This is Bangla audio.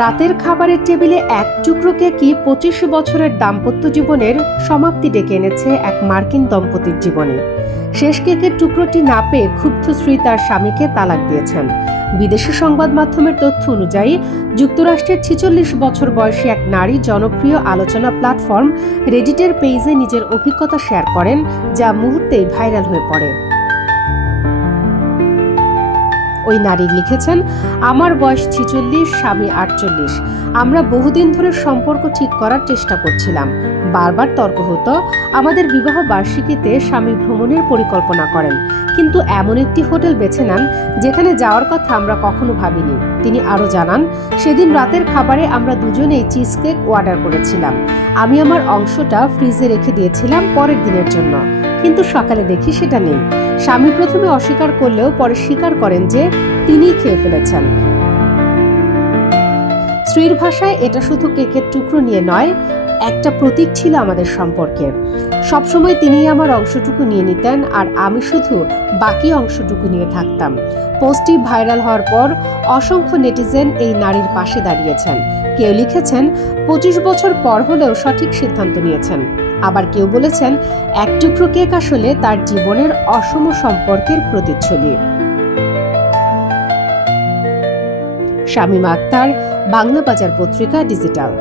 রাতের খাবারের টেবিলে এক টুকরো কেকই পঁচিশ বছরের দাম্পত্য জীবনের সমাপ্তি ডেকে এনেছে এক মার্কিন দম্পতির জীবনে। শেষ কেকের টুকরোটি না পেয়ে ক্ষুব্ধ শ্রী তার স্বামীকে তালাক দিয়েছেন। বিদেশি সংবাদ মাধ্যমের তথ্য অনুযায়ী, যুক্তরাষ্ট্রের ছিচল্লিশ বছর বয়সী এক নারী জনপ্রিয় আলোচনা প্ল্যাটফর্ম রেডিটের পেজে নিজের অভিজ্ঞতা শেয়ার করেন, যা মুহূর্তেই ভাইরাল হয়ে পড়ে। ওই নারী লিখেছেন, আমার বয়স ছিচল্লিশ, স্বামী আটচল্লিশ। আমরা বহুদিন ধরে সম্পর্ক ঠিক করার চেষ্টা করছিলাম। বারবার তর্ক হতো, আমাদের বিবাহ বার্ষিকীতে স্বামী ভ্রমণের পরিকল্পনা করেন। কিন্তু এমন একটি হোটেল বেছে নেন, যেখানে যাওয়ার কথা আমরা কখনো ভাবিনি। তিনি আরও জানান, সেদিন রাতের খাবারে আমরা দুজনেই চিজ কেক অর্ডার করেছিলাম। আমি আমার অংশটা ফ্রিজে রেখে দিয়েছিলাম পরের দিনের জন্য। কিন্তু সকালে দেখি সেটা নেই। স্বামী প্রথমে অস্বীকার করলেও পরে স্বীকার করেন যে তিনিই খেয়ে ফেলেছেন। স্ত্রীর ভাষায় এটা শুধু কেকের টুকরো নিয়ে নয়, একটা প্রতীক ছিল আমাদের সম্পর্কে। সবসময় তিনিই আমার অংশটুকু নিয়ে নিতেন আর আমি শুধু বাকি অংশটুকু নিয়ে থাকতাম। পোস্টটি ভাইরাল হওয়ার পর অসংখ্য নেটিজেন এই নারীর পাশে দাঁড়িয়েছেন। কেউ লিখেছেন, পঁচিশ বছর পর হলেও সঠিক সিদ্ধান্ত নিয়েছেন। আবার কেউ বলেছেন, এক টুকরো কেক আসলে তার জীবনের অসম সম্পর্কের প্রতিচ্ছবি। শামীমা আক্তার, বাংলা বাজার পত্রিকা ডিজিটাল।